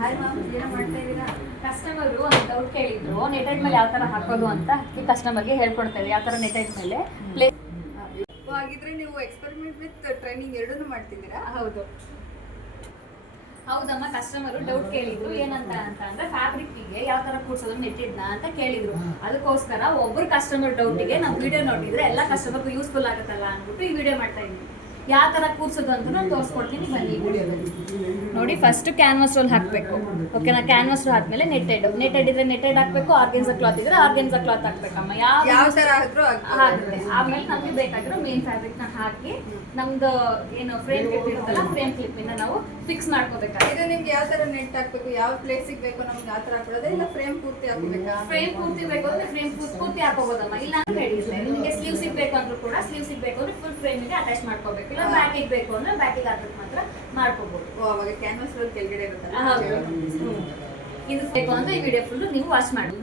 Hi ma'am, ಏನೋ ಮಾಡ್ತಾ ಇದ್ದೀರಾ? ಕಸ್ಟಮರು ಒಂದು ಡೌಟ್ ಕೇಳಿದ್ರು, ನೆಟೆಡ್ ಮೇಲೆ ಯಾವ ಥರ ಹಾಕೋದು ಅಂತ ಕಸ್ಟಮರ್ಗೆ ಹೇಳ್ಕೊಡ್ತಾ ಇದ್ದೀವಿ. ಯಾವ ಥರ ನೆಟೆಡ್ ಮೇಲೆ ಪ್ಲೇ ಹಾಗಿದ್ರೆ ನೀವು ಎಕ್ಸ್ಪೆರಿಮೆಂಟ್ ವಿತ್ ಟ್ರೈನಿಂಗ್ ಎರಡನ್ನೂ ಮಾಡ್ತಿದ್ದೀರಾ? ಹೌದು ಹೌದಮ್ಮ. ಕಸ್ಟಮರು ಡೌಟ್ ಕೇಳಿದ್ರು, ಏನಂತ ಅಂದ್ರೆ ಫ್ಯಾಬ್ರಿಕ್ಗೆ ಯಾವ ತರ ಕೂರ್ಸೋದು ನೆಟ್ಟಿದ್ನ ಅಂತ ಕೇಳಿದ್ರು. ಅದಕ್ಕೋಸ್ಕರ ಒಬ್ಬರು ಕಸ್ಟಮರ್ ಡೌಟಿಗೆ ನಾವು ವಿಡಿಯೋ ನೋಡಿದ್ರೆ ಎಲ್ಲ ಕಸ್ಟಮರ್ಗೂ ಯೂಸ್ಫುಲ್ ಆಗುತ್ತಲ್ಲ ಅಂದ್ಬಿಟ್ಟು ಈ ವಿಡಿಯೋ ಮಾಡ್ತಾ ಇದ್ದೀವಿ. ಯಾವ ಥರ ಕೂರ್ಸೋದು ಅಂತ ನಾನು ತೋರಿಸ್ಕೊಡ್ತೀನಿ, ಬನ್ನಿ ನೋಡಿ. ಫಸ್ಟ್ ಕ್ಯಾನ್ವಾಸ್ ರೋಲ್ ಹಾಕಬೇಕು. ಓಕೆನಾ? ಕ್ಯಾನ್ವಾಸ್ ರೋಲ್ ಆದಮೇಲೆ ನೆಟೆಡ್ ಇದ್ರೆ ನೆಟೆಡ್ ಹಾಕಬೇಕು, ಆರ್ಗೆನ್ಸಾ ಕ್ಲಾತ್ ಇದ್ರೆ ಆರ್ಗೆನ್ಸಾ ಕ್ಲಾತ್ ಹಾಕ್ಬೇಕಮ್ಮ. ಯಾವ ಥರ ಆದರೂ ಆಗುತ್ತೆ. ಆಮೇಲೆ ನಮಗೆ ಬೇಕಾಗಿರೋ ಮೇನ್ ಫ್ಯಾಬ್ರಿಕ್ನ ಹಾಕಿ ನಮ್ದು ಏನು ಫ್ರೇಮ್ ಕ್ಲಿಪ್ ಇರುತ್ತಲ್ಲ, ಫ್ರೇಮ್ ಕ್ಲಿಪ್ಪಿಂದ ನಾವು ಫಿಕ್ಸ್ ಮಾಡ್ಕೋಬೇಕಾಗುತ್ತೆ. ಇದು ನಿಮ್ಗೆ ಯಾವ ಥರ ನೆಟ್ ಹಾಕಬೇಕು, ಯಾವ ಪ್ಲೇಸಿಗೆ ಬೇಕು ನಮ್ಗೆ ಆ ಥರ ಹಾಕೊಳ್ಳೋದು, ಇಲ್ಲ ಫ್ರೇಮ್ ಪೂರ್ತಿ ಹಾಕಬೇಕಾ? ಫ್ರೇಮ್ ಪೂರ್ತಿ ಬೇಕು ಅಂದ್ರೆ ಫ್ರೇಮ್ ಪೂರ್ತಿ ಹಾಕೋಬೋದಮ್ಮ. ಇಲ್ಲ ಅಂದ್ರೆ ನಡೆಯುತ್ತೆ. ನಿಮಗೆ ಸ್ಲೀವ್ ಸಿಗಬೇಕು ಅಂದ್ರೂ ಕೂಡ ಸ್ಲೀವ್ ಸಿಗಬೇಕು ಅಂದ್ರೆ ಫುಲ್ ಫ್ರೇಮಿಗೆ ಅಟ್ಯಾಚ್ ಮಾಡ್ಕೋಬೇಕು. ಇಲ್ಲ ಬ್ಯಾಕಿಗೆ ಬೇಕು ಅಂದ್ರೆ ಬ್ಯಾಕಿಗೆ ಹಾಕಕ್ಕೆ ಮಾತ್ರ ಮಾಡ್ಕೋಬಹುದು. ಅವಾಗ ಕ್ಯಾನ್ವಾಸ್ ರೋಲ್ ಕೆಳಗಡೆ ಇರುತ್ತಲ್ಲ. ಇದು ಬೇಕು ಅಂದ್ರೆ ಈ ವಿಡಿಯೋ ಫುಲ್ ನೀವು ವಾಚ್ ಮಾಡಿ.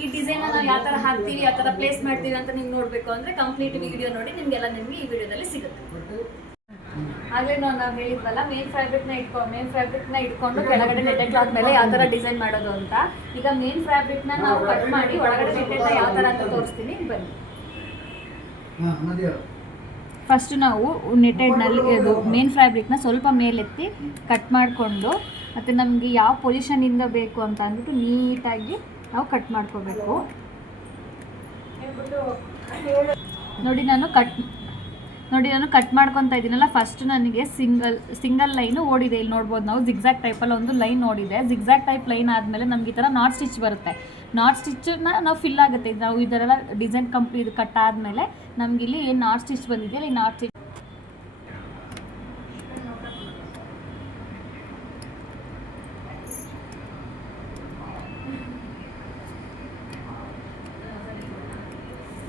ಈ ಡಿಸೈನ್ ನಾವು ಯಾವ ಥರ ಹಾಕ್ತೀವಿ, ಯಾವ ಥರ ಪ್ಲೇಸ್ ಮಾಡ್ತೀವಿ ಅಂತ ನೀವು ನೋಡಬೇಕು ಅಂದರೆ ಕಂಪ್ಲೀಟ್ ವಿಡಿಯೋ ನೋಡಿ. ನಿಮಗೆಲ್ಲ ನಿಮಗೆ ಈ ವಿಡಿಯೋದಲ್ಲಿ ಸಿಗುತ್ತೆ. ಆಗಲೇ ನಾವು ಹೇಳಿದ್ವಲ್ಲ, ಮೇನ್ ಫ್ಯಾಬ್ರಿಕ್ನ ಇಟ್ಕೊಂಡು ಕೆಳಗಡೆ ನೆಟೆಡ್ ಕ್ಲಾತ್ ಮೇಲೆ ಯಾವ ಥರ ಡಿಸೈನ್ ಮಾಡೋದು ಅಂತ. ಈಗ ಮೇನ್ ಫ್ಯಾಬ್ರಿಕ್ನ ನಾವು ಕಟ್ ಮಾಡಿ ಒಳಗಡೆ ನೆಟೆಡ್ನ ಯಾವ ಥರ ಅಂತ ತೋರಿಸ್ತೀನಿ, ಬನ್ನಿ. ಫಸ್ಟ್ ನಾವು ನೆಟೆಡ್ನಲ್ಲಿ ಇದು ಮೇನ್ ಫ್ಯಾಬ್ರಿಕ್ನ ಸ್ವಲ್ಪ ಮೇಲೆತ್ತಿ ಕಟ್ ಮಾಡಿಕೊಂಡು, ಮತ್ತು ನಮಗೆ ಯಾವ ಪೊಸಿಷನಿಂದ ಬೇಕು ಅಂತ ಅಂದ್ಬಿಟ್ಟು ನೀಟಾಗಿ ನಾವು ಕಟ್ ಮಾಡ್ಕೋಬೇಕು. ನೋಡಿ ನಾನು ಕಟ್ ಮಾಡ್ಕೊತಾ ಇದ್ದೀನಲ್ಲ, ಫಸ್ಟ್ ನನಗೆ ಸಿಂಗಲ್ ಲೈನು ಓಡಿದೆ. ಇಲ್ಲಿ ನೋಡ್ಬೋದು ನಾವು ಜಿಗ್ಜಾಗ್ ಟೈಪಲ್ಲಿ ಒಂದು ಲೈನ್ ಓಡಿದೆ. ಜಿಗ್ಜಾಗ್ ಟೈಪ್ ಲೈನ್ ಆದಮೇಲೆ ನಮ್ಗೆ ಈ ಥರ ನಾಟ್ ಸ್ಟಿಚ್ ಬರುತ್ತೆ. ನಾಟ್ ಸ್ಟಿಚ್ಚನ್ನ ನಾವು ಫಿಲ್ ಆಗುತ್ತೆ. ನಾವು ಇದರೆಲ್ಲ ಡಿಸೈನ್ ಕಂಪ್ಲೀಟ್ ಕಟ್ ಆದಮೇಲೆ ನಮ್ಗೆ ಇಲ್ಲಿ ಏನು ನಾಟ್ ಸ್ಟಿಚ್ ಬಂದಿದೆಯಲ್ಲ, ಈ ನಾಟ್ ಸ್ಟಿಚ್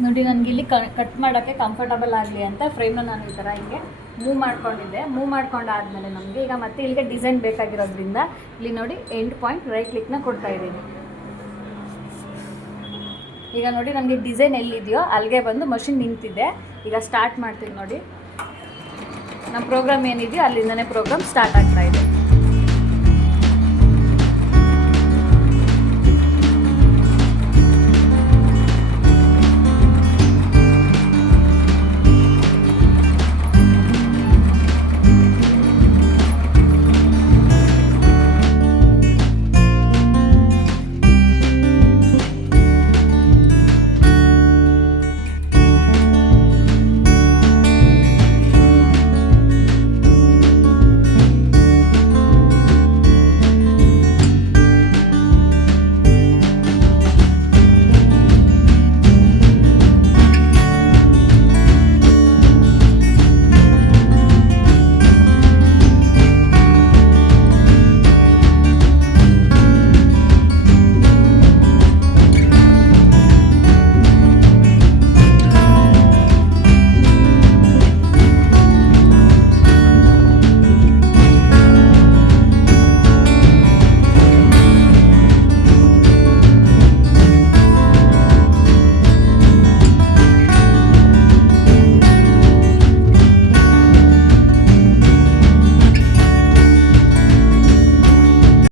ನೋಡಿ. ನನಗೆ ಇಲ್ಲಿ ಕಟ್ ಮಾಡೋಕ್ಕೆ ಕಂಫರ್ಟಬಲ್ ಆಗಲಿ ಅಂತ ಫ್ರೇಮ್ನ ನಾನು ಈ ಥರ ಹಿಂಗೆ ಮೂವ್ ಮಾಡ್ಕೊಂಡಿದ್ದೆ. ಮೂವ್ ಮಾಡ್ಕೊಂಡಾದಮೇಲೆ ನಮಗೆ ಈಗ ಮತ್ತೆ ಇಲ್ಲಿಗೆ ಡಿಸೈನ್ ಬೇಕಾಗಿರೋದ್ರಿಂದ ಇಲ್ಲಿ ನೋಡಿ ಎಂಡ್ ಪಾಯಿಂಟ್ ರೈಟ್ ಕ್ಲಿಕ್ನ ಕೊಡ್ತಾ ಇದ್ದೀನಿ. ಈಗ ನೋಡಿ ನಮಗೆ ಡಿಸೈನ್ ಎಲ್ಲಿದೆಯೋ ಅಲ್ಲಿಗೆ ಬಂದು ಮಷಿನ್ ನಿಂತಿದೆ. ಈಗ ಸ್ಟಾರ್ಟ್ ಮಾಡ್ತೀನಿ ನೋಡಿ. ನಮ್ಮ ಪ್ರೋಗ್ರಾಮ್ ಏನಿದೆಯೋ ಅಲ್ಲಿಂದನೇ ಪ್ರೋಗ್ರಾಮ್ ಸ್ಟಾರ್ಟ್ ಆಗ್ತಾ ಇದೆ.